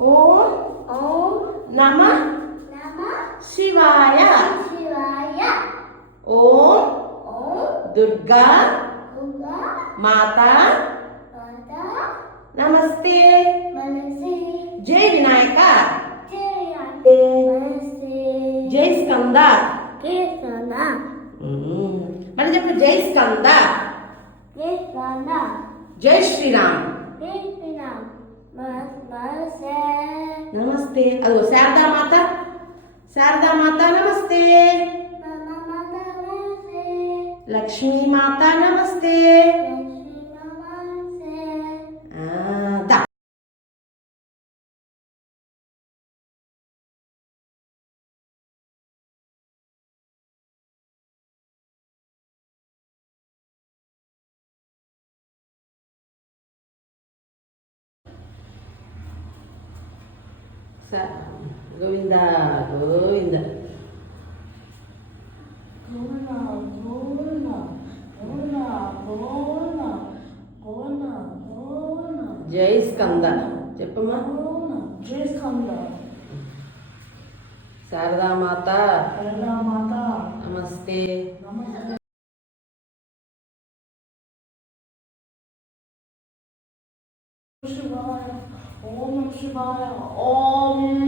ఓం నమః శివాయ. ఓం దుర్గా మాతా నమస్తే. జై వినాయక. జై స్కంద. మరి చెప్పు జై స్కంద. జై శ్రీరామ్. నమస్తే. అదో శారదామాత. శారదామాత నమస్తే. లక్ష్మీ మాత నమస్తే. దా. గోవింద గోవింద. జై స్కంద చెప్పమ్మా. జై స్కంద. శారదామాత నమస్తే. శివాయ. ఓం శివాయ. ఓం